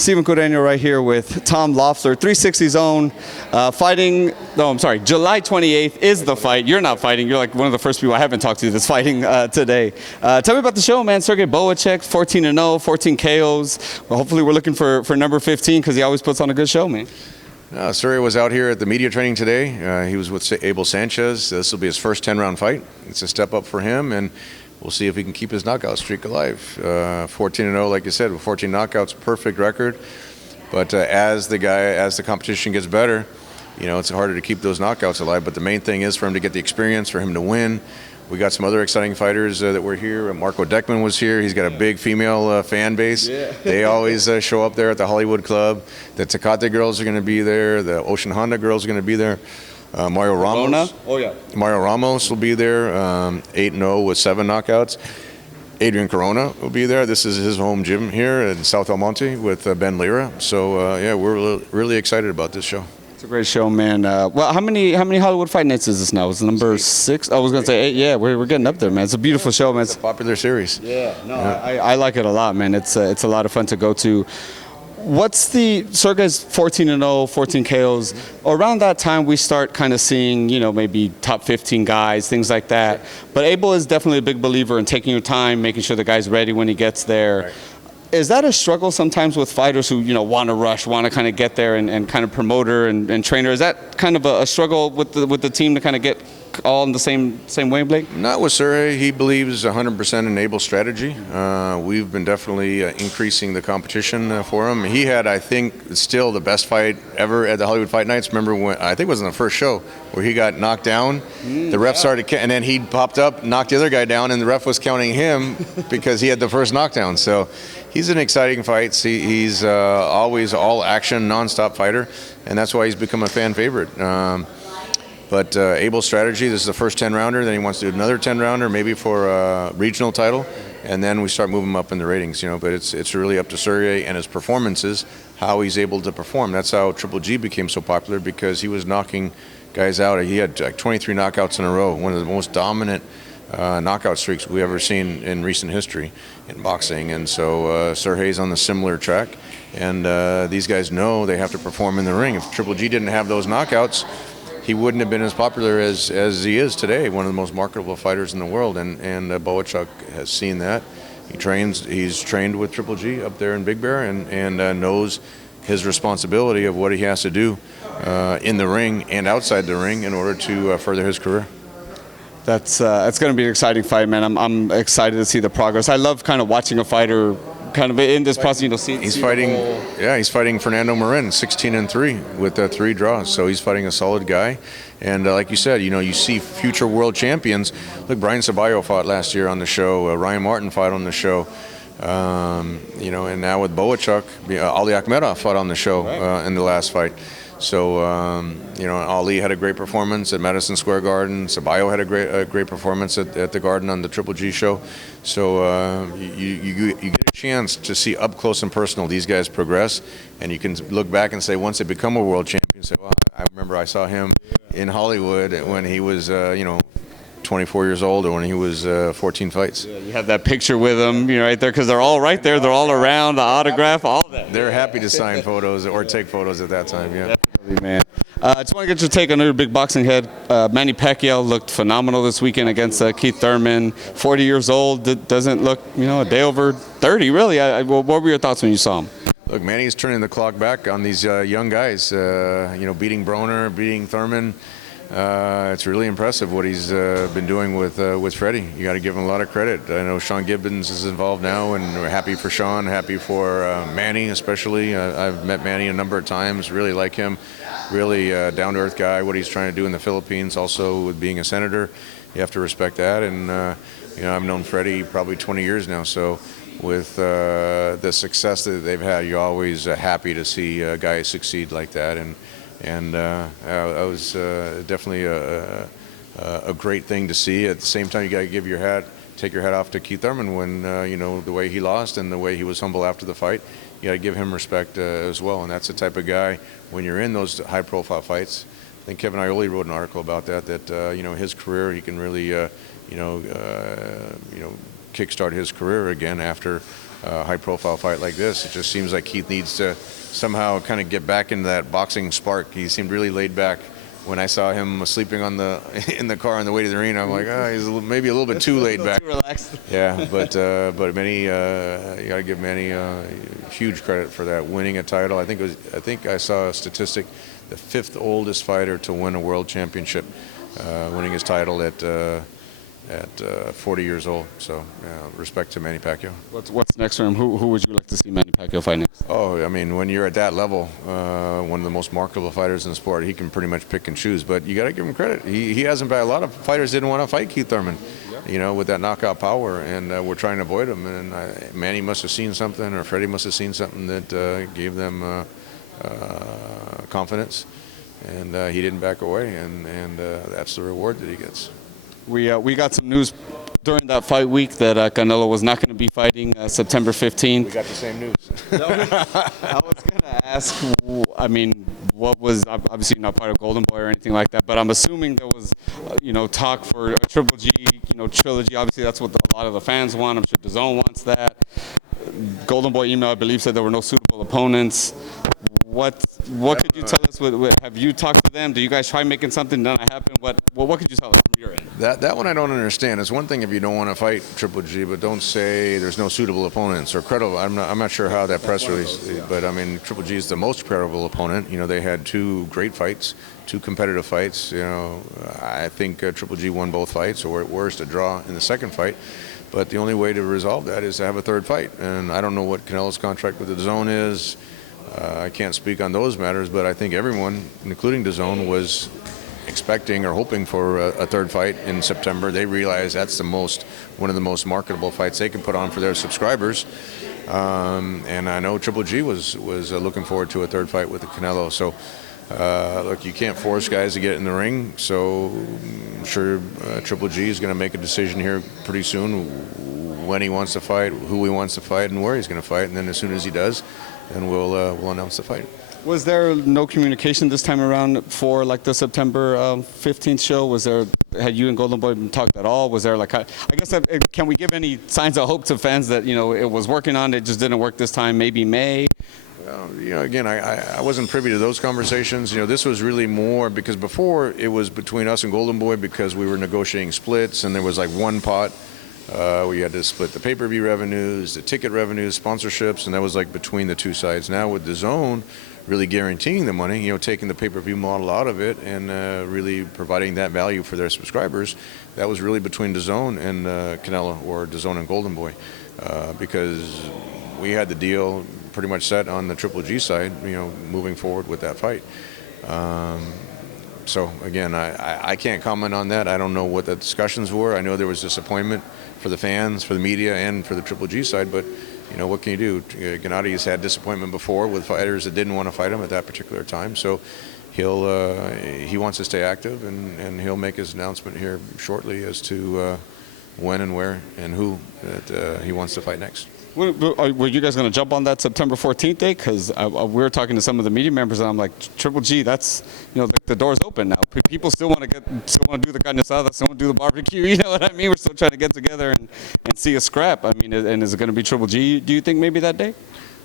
Stephen Cordeño right here with Tom Loeffler, 360 Zone, fighting, no, I'm sorry, July 28th is the fight. You're not fighting. You're like one of the first people I haven't talked to that's fighting today. Tell me about the show, man. Sergey 14-0, 14 KOs. Well, hopefully we're looking for number 15 because he always puts on a good show, man. Sergey was out here at the media training today. He was with Abel Sanchez. This will be his first 10-round fight. It's a step up for him, and we'll see if he can keep his knockout streak alive. 14-0, like you said, with 14 knockouts, perfect record. But as the competition gets better, you know, it's harder to keep those knockouts alive. But the main thing is for him to get the experience, for him to win. We got some other exciting fighters that were here. Marco Deckman was here. He's got a big female fan base. Yeah. They always show up there at the Hollywood Club. The Tecate girls are going to be there. The Ocean Honda girls are going to be there. Mario Ramos. Oh, yeah. Mario Ramos will be there, 8-0 with 7 knockouts. Adrian Corona will be there. This is his home gym here in South El Monte with Ben Lira. So, yeah, we're really excited about this show. It's a great show, man. Well, how many Hollywood Fight Nights is this now? It's number 6? I was going to say 8. Yeah, we're getting up there, man. It's a beautiful show, man. It's a popular series. Yeah, no, yeah. I like it a lot, man. It's a lot of fun to go to. What's the Sergey's 14-0, 14 KOs? Around that time, we start kind of seeing, you know, maybe top 15 guys, things like that. But Abel is definitely a big believer in taking your time, making sure the guy's ready when he gets there. Right. Is that a struggle sometimes with fighters who, you know, want to rush, want to kind of get there and kind of promoter and trainer? Is that kind of a struggle with the team to kind of get all in the same wavelength? Not with Sergey. He believes 100% in Abel's strategy. We've been definitely increasing the competition for him. He had, I think, still the best fight ever at the Hollywood Fight Nights. Remember when, I think it was in the first show, where he got knocked down. The ref started, and then he popped up, knocked the other guy down, and the ref was counting him because he had the first knockdown. So he's an exciting fight. He's always all action, non-stop fighter, and that's why he's become a fan favorite. But Abel's strategy, this is the first 10-rounder, then he wants to do another 10-rounder, maybe for a regional title, and then we start moving him up in the ratings, you know. But it's really up to Sergey and his performances, how he's able to perform. That's how Triple G became so popular, because he was knocking guys out. He had like 23 knockouts in a row, one of the most dominant knockout streaks we've ever seen in recent history in boxing. And so Sergey's on the similar track, and these guys know they have to perform in the ring. If Triple G didn't have those knockouts, he wouldn't have been as popular as he is today, one of the most marketable fighters in the world, and Boachuk has seen that. He's trained with Triple G up there in Big Bear, and knows his responsibility of what he has to do in the ring and outside the ring in order to further his career. It's going to be an exciting fight, man. I'm excited to see the progress. I love kind of watching a fighter kind of in this process, you know, he's fighting Fernando Marin, 16-3 with 3 draws. So he's fighting a solid guy, and like you said, you know, you see future world champions. Look, Brian Ceballos fought last year on the show. Ryan Martin fought on the show. You know, and now with Boachuk, Ali Akhmedov fought on the show in the last fight. So you know, Ali had a great performance at Madison Square Garden. Ceballos had a great performance at the Garden on the Triple G show. So you get a chance to see up close and personal these guys progress, and you can look back and say, once they become a world champion, say, well, I remember I saw him in Hollywood when he was you know, 24 years old, or when he was 14 fights. Yeah, you have that picture with them, you know, right there, because they're all right there. They're all around, the autograph, all that. They're happy to sign photos or take photos at that time, yeah. Definitely, man. I just want to get your take on your big boxing head. Manny Pacquiao looked phenomenal this weekend against Keith Thurman. 40 years old, doesn't look, you know, a day over 30, really. What were your thoughts when you saw him? Look, Manny's turning the clock back on these young guys. You know, beating Broner, beating Thurman. It's really impressive what he's been doing with Freddie. You got to give him a lot of credit. I know Sean Gibbons is involved now, and we're happy for Sean, happy for Manny especially. I've met Manny a number of times, really like him. Really down-to-earth guy, what he's trying to do in the Philippines, also with being a senator. You have to respect that, and you know, I've known Freddie probably 20 years now, so with the success that they've had, you're always happy to see a guy succeed like that, and I was definitely a great thing to see. At the same time, you got to take your hat off to Keith Thurman when you know, the way he lost and the way he was humble after the fight. You got to give him respect as well, and that's the type of guy, when you're in those high-profile fights. I think Kevin Ioli wrote an article about that you know, his career, he can really you know, kickstart his career again after high-profile fight like this. It just seems like Keith needs to somehow kind of get back into that boxing spark. He seemed really laid back. When I saw him sleeping in the car on the way to the arena, I'm like, he's maybe a little bit too laid back. Too relaxed. Yeah, but Manny, you got to give Manny huge credit for that, winning a title. I think I saw a statistic, the 5th oldest fighter to win a world championship, winning his title at 40 years old. So respect to Manny Pacquiao. What's next for him? Who would you like to see Manny Pacquiao fight next? Oh, I mean, when you're at that level, one of the most marketable fighters in the sport, he can pretty much pick and choose. But you got to give him credit. He hasn't. A lot of fighters didn't want to fight Keith Thurman, with that knockout power, and we're trying to avoid him. And Manny must have seen something, or Freddie must have seen something that gave them confidence, and he didn't back away, and that's the reward that he gets. We got some news during that fight week that Canelo was not going to be fighting September 15th. We got the same news. I was going to ask, I mean, what was, obviously not part of Golden Boy or anything like that, but I'm assuming there was, talk for a Triple G, trilogy. Obviously, that's what a lot of the fans want. I'm sure Dazn wants that. Golden Boy email, I believe, said there were no suitable opponents. What could you tell us? Have you talked to them? Do you guys try making something not happen? What could you tell us from your end? That one I don't understand. It's one thing if you don't want to fight Triple G, but don't say there's no suitable opponents or credible. I'm not sure how that press release. But I mean, Triple G is the most credible opponent. They had 2 great fights, 2 competitive fights. I think Triple G won both fights, or at worst a draw in the second fight. But the only way to resolve that is to have a 3rd fight. And I don't know what Canelo's contract with the Dazn is. I can't speak on those matters, but I think everyone, including Dazn, was expecting or hoping for a 3rd fight in September. They realized that's one of the most marketable fights they can put on for their subscribers. And I know Triple G was looking forward to a 3rd fight with the Canelo. So look, you can't force guys to get in the ring. So I'm sure Triple G is going to make a decision here pretty soon when he wants to fight, who he wants to fight, and where he's going to fight. And then as soon as he does, then we'll announce the fight. Was there no communication this time around for like the September 15th show? Had you and Golden Boy talked at all? Was there can we give any signs of hope to fans that it was working on, it just didn't work this time? Maybe May. Well, again, I wasn't privy to those conversations. This was really more because before it was between us and Golden Boy because we were negotiating splits and there was like one pot. We had to split the pay-per-view revenues, the ticket revenues, sponsorships, and that was like between the 2 sides. Now with Dazn really guaranteeing the money, taking the pay-per-view model out of it and really providing that value for their subscribers, that was really between Dazn and Canelo, or Dazn and Golden Boy, because we had the deal pretty much set on the Triple G side, moving forward with that fight. So again, I can't comment on that. I don't know what the discussions were. I know there was disappointment for the fans, for the media, and for the Triple G side, but what can you do? Gennady has had disappointment before with fighters that didn't want to fight him at that particular time, so he wants to stay active, and he'll make his announcement here shortly as to when and where and who that he wants to fight next. Were you guys going to jump on that September 14th date? Because we were talking to some of the media members, and I'm like, Triple G, that's the door's open now. People still want to do the carne asada, still want to do the barbecue. You know what I mean? We're still trying to get together and see a scrap. I mean, and is it going to be Triple G? Do you think maybe that day?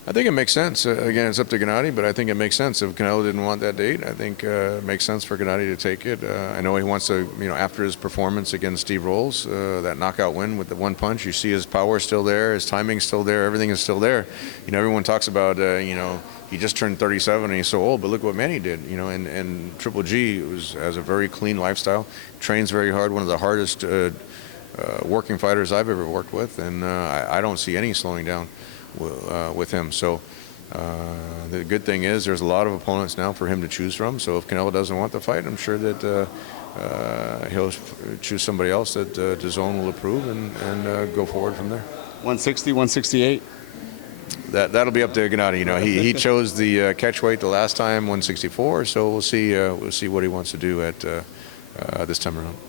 I think it makes sense. Again, it's up to Gennady, but I think it makes sense. If Canelo didn't want that date, I think it makes sense for Gennady to take it. I know he wants to, after his performance against Steve Rolls, that knockout win with the 1 punch, you see his power still there, his timing's still there, everything is still there. Everyone talks about, he just turned 37 and he's so old, but look what Manny did, and Triple G has a very clean lifestyle, trains very hard, one of the hardest working fighters I've ever worked with, and I don't see any slowing down with him. So the good thing is there's a lot of opponents now for him to choose from. So if Canelo doesn't want the fight, I'm sure that he'll choose somebody else that Dazn will approve and go forward from there. 160, 168? That'll be up to Gennady. He chose the catch weight the last time, 164. So we'll see what he wants to do at this time around.